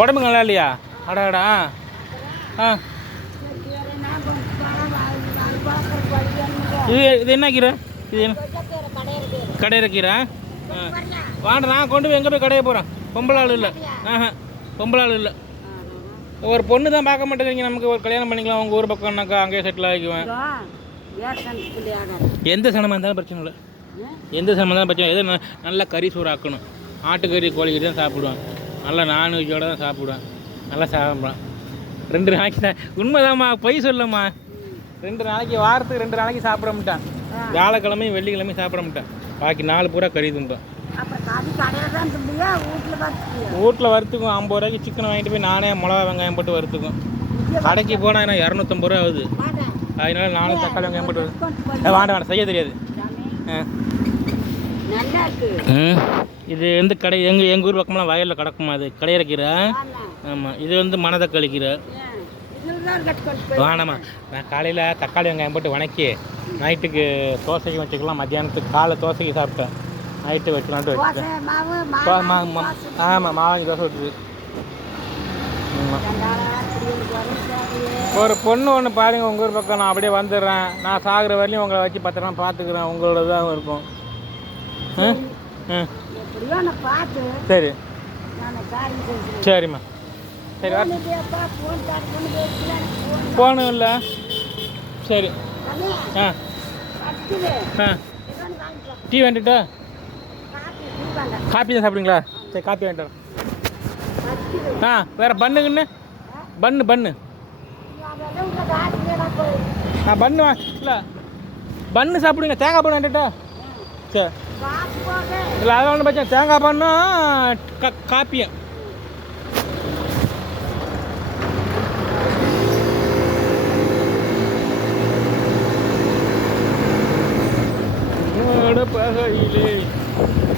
உடம்புக்கு நல்லா இல்லையா? அடாடா. ஆ இது இது என்ன கீரை? இது என்ன கடையிற கீரை? வாண்ட நான் கொண்டு போய் எங்கே போய் கடையை போகிறேன். பொம்பளை ஆள் இல்லை. ஆஹா, பொம்பளை ஆள் இல்லை. ஒரு பொண்ணு தான் பார்க்க மாட்டேங்கிறீங்க. நமக்கு ஒரு கல்யாணம் பண்ணிக்கலாம். உங்கள் ஊர் பக்கம்னாக்கா அங்கேயே செட்டில் ஆகிக்குவேன். எந்த சனமாக இருந்தாலும் பிரச்சனை இல்லை. எந்த சனமாக இருந்தாலும் பிரச்சனை. எது நல்லா கறி சோறு ஆக்கணும். ஆட்டுக்கறி கோழிக்கறி தான் சாப்பிடுவேன். நல்லா நான்வெஜ்ஜோடு தான் சாப்பிடுவேன். நல்லா சாப்பிட்றேன். 2 நாளைக்கு தான். உண்மைதாம்மா, பொய் சொல்லம்மா. 2 நாளைக்கு, வாரத்துக்கு 2 நாளைக்கு சாப்பிட மாட்டேன். வியாழக்கிழமையும் வெள்ளிக்கிழமையும் சாப்பிட மாட்டேன். பாக்கி 4 பூரா கறி தும்பேன். வீட்டில் வறுத்துக்கும் 50 ரூபாய்க்கு சிக்கன் வாங்கிட்டு போய் நானே மிளகா வெங்காயம் போட்டு வறுத்துக்கும். கடைக்கு போனால் என்ன 250 ரூபா ஆகுது. அதனால நானும் தக்காளி வெங்காயம் போட்டு வேண்டாம் செய்ய தெரியாது. இது வந்து கடை எங்கள் ஊர் பக்கமெல்லாம் வயலில் கிடக்குமா? அது கடையிறக்கீரை. ஆமாம், இது வந்து மணத்தக்காளி கீரை. வேணாம்மா, நான் காலையில் தக்காளி வெங்காயம் போட்டு வணக்கி நைட்டுக்கு தோசைக்கு வச்சுக்கலாம். மத்தியானத்துக்கு காலை தோசைக்கு சாப்பிட்டேன். நைட்டு வச்சுக்கலான்ட்டு வச்சுட்டேன். ஆமாம், மாவாங்கி தோசை விட்டுது. ஒரு பொண்ணு ஒன்று பாருங்கள் உங்கள் ஊர் பக்கம். நான் அப்படியே வந்துடுறேன். நான் சாகிற வரையிலும் உங்களை வச்சு பத்திரமா பார்த்துக்கிறேன். உங்களோட தான் இருக்கும். சரி சரிம்மா. சரி, போகணும் இல்லை? சரி. ஆ ஆ டீ வேண்டுட்டா? காப்பி தான் சாப்பிடுங்களா? சரி, காப்பி வேண்டாம். ஆ வேறு பண்ணுங்கண்ணு. பன்னு பன்னு பன்னு இல்லை, பன்னு சாப்பிடுங்க. தேங்காய் பண்ணு வேண்டுட்டா? சரி இல்லை, அதை ஒன்றும் பிரச்சனை. தேங்காய் பண்ணும் காப்பியும். பகையிலே